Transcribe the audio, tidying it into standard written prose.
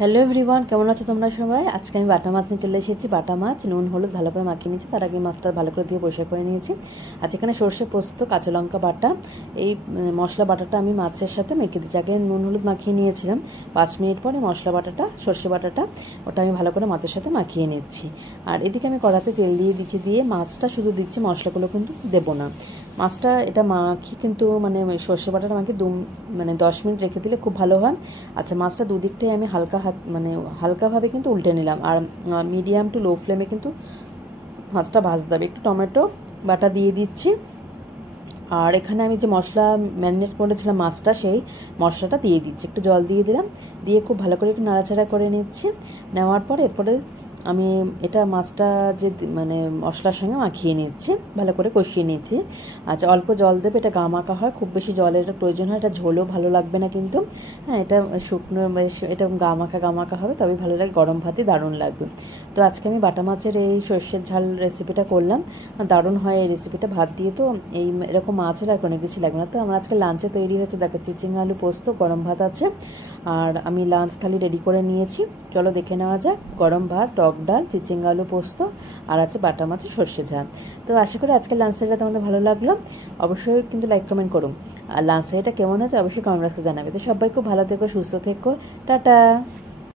Hello everyone, কেমন আছো তোমরা সবাই? আজকে আমি বাটা মাছ নিয়ে চলে এসেছি। বাটা মাছ নুন হলুদ ভালো করে মাখিয়ে নিয়েছি। তার আগে মাছটা ভালো করে দিয়ে পরিষ্কার করে নিয়েছি। আজ এখানে সর্ষে পোস্ত কাঁচা লঙ্কা বাটা এই মশলা বাটাটা আমি মাছের সাথে মেখে দিচ্ছি। আগে নুন হলুদ মাখিয়ে নিয়েছিলাম, 5 মিনিট পরে মশলা বাটাটা সর্ষে বাটাটা ওটা আমি ভালো করে মাছের সাথে মাখিয়ে নিচ্ছি। আর এদিকে আমি কড়াতে তেল দিয়ে দিচ্ছি, দিয়ে মাছটা শুধু দিচ্ছি, মশলাগুলো কিন্তু দেবো না। মাছটা এটা মাখি কিন্তু সর্ষে বাটাটা মাখি 10 মিনিট রেখে দিলে খুব ভালো হয়। আচ্ছা, মাছটা দুদিকটাই আমি হালকাভাবে কিন্তু উল্টে নিলাম, আর মিডিয়াম টু লো ফ্লেমে কিন্তু মাছটা ভাজতে হবে। একটু টমেটো বাটা দিয়ে দিচ্ছি, আর এখানে আমি যে মশলা ম্যারিনেট করেছিলাম মাছটা, সেই মশলাটা দিয়ে দিচ্ছি। একটু জল দিয়ে দিলাম, দিয়ে খুব ভালো করে একটু নাড়াচাড়া করে নিচ্ছি। নেওয়ার পর এরপরে আমি এটা মাছটা যে মশলার সঙ্গে মাখিয়ে নিচ্ছি, ভালো করে কষিয়ে নিচ্ছি। আচ্ছা, অল্প জল দেবে, এটা গামাখা হয়, খুব বেশি জলের প্রয়োজন হয়, এটা ঝোলও ভালো লাগবে না কিন্তু। হ্যাঁ, এটা শুকনো এটা গামাখা হবে, তবে ভালো লাগে, গরম ভাতই দারুণ লাগবে। তো আজকে আমি বাটা মাছের এই সর্ষের ঝাল রেসিপিটা করলাম, দারুণ হয় এই রেসিপিটা। ভাত দিয়ে তো এরকম মাছ হলে আর কোনো কিছু লাগবে না। তো আমার আজকে লাঞ্চে তৈরি হয়েছে, দেখো, চিচিঙ্গা আলু পোস্ত, গরম ভাত আছে, আর আমি লাঞ্চ থালি রেডি করে নিয়েছি। চলো দেখে নেওয়া যাক। গরম ভাত, টক ডাল, চিচিঙ্গা আলু পোস্ত, আর আছে বাটা মাছের সর্ষে ঝাল। তো আশা করি আজকের লাঞ্চ থালিটা তোমাদের ভালো লাগলো। অবশ্যই কিন্তু লাইক কমেন্ট করো, আর লাঞ্চ থালিটা কেমন হয়েছে অবশ্যই কমেন্ট বক্সে জানাবে। তো সবাই খুব ভালো থেকো, সুস্থ থেকো, টাটা।